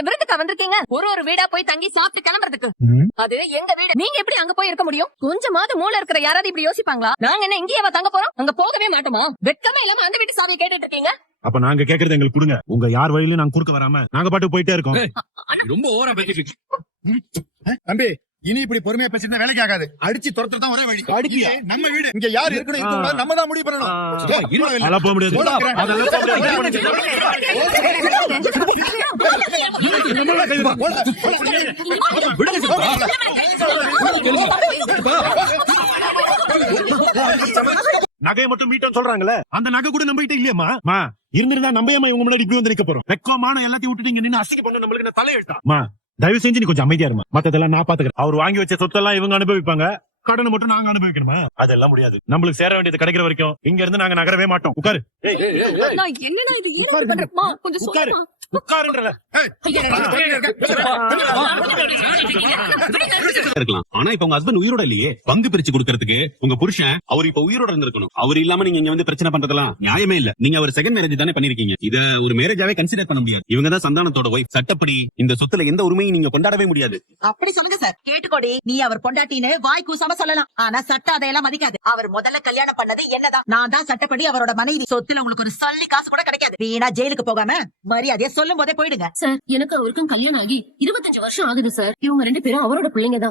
நீங்க விருந்துக்கா வந்திருக்கீங்க? ஒரு வீடா போய் தங்கி சாப்பிட்டு கிளம்புறதுக்கு. அது எங்க வீடு. நீங்க எப்படி அங்க போய் இருக்க முடியும்? கொஞ்சமாவது மூளை இருக்கிற யாராவது இப்படி யோசிப்பாங்களா? நாங்க என்ன இங்கேயே தங்க போறோம்? அங்க போகவே மாட்டோமா? வெட்கமே இல்லாம அந்த வீட்டு சாவியை கேட்டுட்டு இருக்கீங்க. அப்ப நாங்க கேக்குறது எங்களுக்கு கொடுங்க. உங்க யார் வழியிலும் நாங்க குறுக்க வராம நாங்க பாட்டு போயிட்டே இருக்கோம். ரொம்ப ஓவரா பேசிட்டு தம்பி, இனி இப்படி பொறுமையா பேசிட்டு வேலைக்கு ஆகாது. அடிச்சு துரத்துறது தான் ஒரே வழி. அடிக்கியா? இது நம்ம வீடு. இங்க யார் இருக்கணும் இருக்க கூடாது நம்ம தான் முடிவு பண்ணணும். அதெல்லாம் போக முடியாது. நகையை மட்டும் மீட்டும் சொல்றாங்களே, அந்த நகை கூட நம்ம கிட்ட இல்லையம்மா. இருந்திருந்தா நம்ம ஏமா இவங்க முன்னாடி இப்படி வந்து நிக்க போறோம்? வெக்கமான எல்லாத்தையும் விட்டு நீங்க நின்னு அசிங்க பண்ண நம்மளுக்கு தலையெழுத்தா? தயவு செஞ்சு நீ கொஞ்சம் அமைதியா இருமா. மத்ததெல்லாம் நான் பாத்துக்கிறேன். அவர் வாங்கி வச்ச சொத்தெல்லாம் இவங்க அனுபவிப்பாங்க, கடனை மட்டும் நாங்க அனுபவிக்கணுமா? அதெல்லாம் முடியாது. நம்மளுக்கு சேர வேண்டியது கிடைக்கிற வரைக்கும் இங்க இருந்து நாங்க நகரவே மாட்டோம். உட்காரு. என்னன்னா இது ஏன் பண்றப்பா? கொஞ்சம் உட்காரு. உட்காருன்றல. இருக்கலாம். ஆனா இப்ப உங்க ஹஸ்பண்ட் உயிரோட இல்லையே. பங்கு பிரிச்சு கொடுக்கறதுக்கு உங்க புருஷன் அவர் இப்ப உயிரோட இருந்திருக்கணும். அவர் இல்லாம நீங்க இங்க வந்து பிரச்சனை பண்றதெல்லாம் நியாயமே இல்ல. நீங்க அவர் செகண்ட் மேரேஜ் தானே பண்ணிருக்கீங்க. இத ஒரு மேரேஜாவே கன்சிடர் பண்ண முடியாது. இவங்க தான் சந்தானத்தோட ஒய்ஃப். சட்டப்படி இந்த சொத்துல எந்த உரிமையும் நீங்க கொண்டாடவே முடியாது. அப்படி சொல்லுங்க சார். கேட்டுக்கோடி, நீ அவர் பொண்டாட்டின்னு வாய் கூசாம சொல்லலாம். ஆனா சட்டம் அதையெல்லாம் மதிக்காது. அவர் முதல்ல கல்யாணம் பண்ணது என்னதான். நான் தான் சட்டப்படி அவரோட மனைவி. சொத்துல உங்களுக்கு ஒரு சல்லி காசு கூட கிடைக்காது. வீணா ஜெயிலுக்கு போகாம மரியாதையா சொல்லும் போதே போயிடுங்க. சார், எனக்கு அவருக்கும் கல்யாணம் ஆகி 25 வருஷம் ஆகுது சார். இவங்க 2 பேரும் அவரோட பிள்ளைங்க தான்.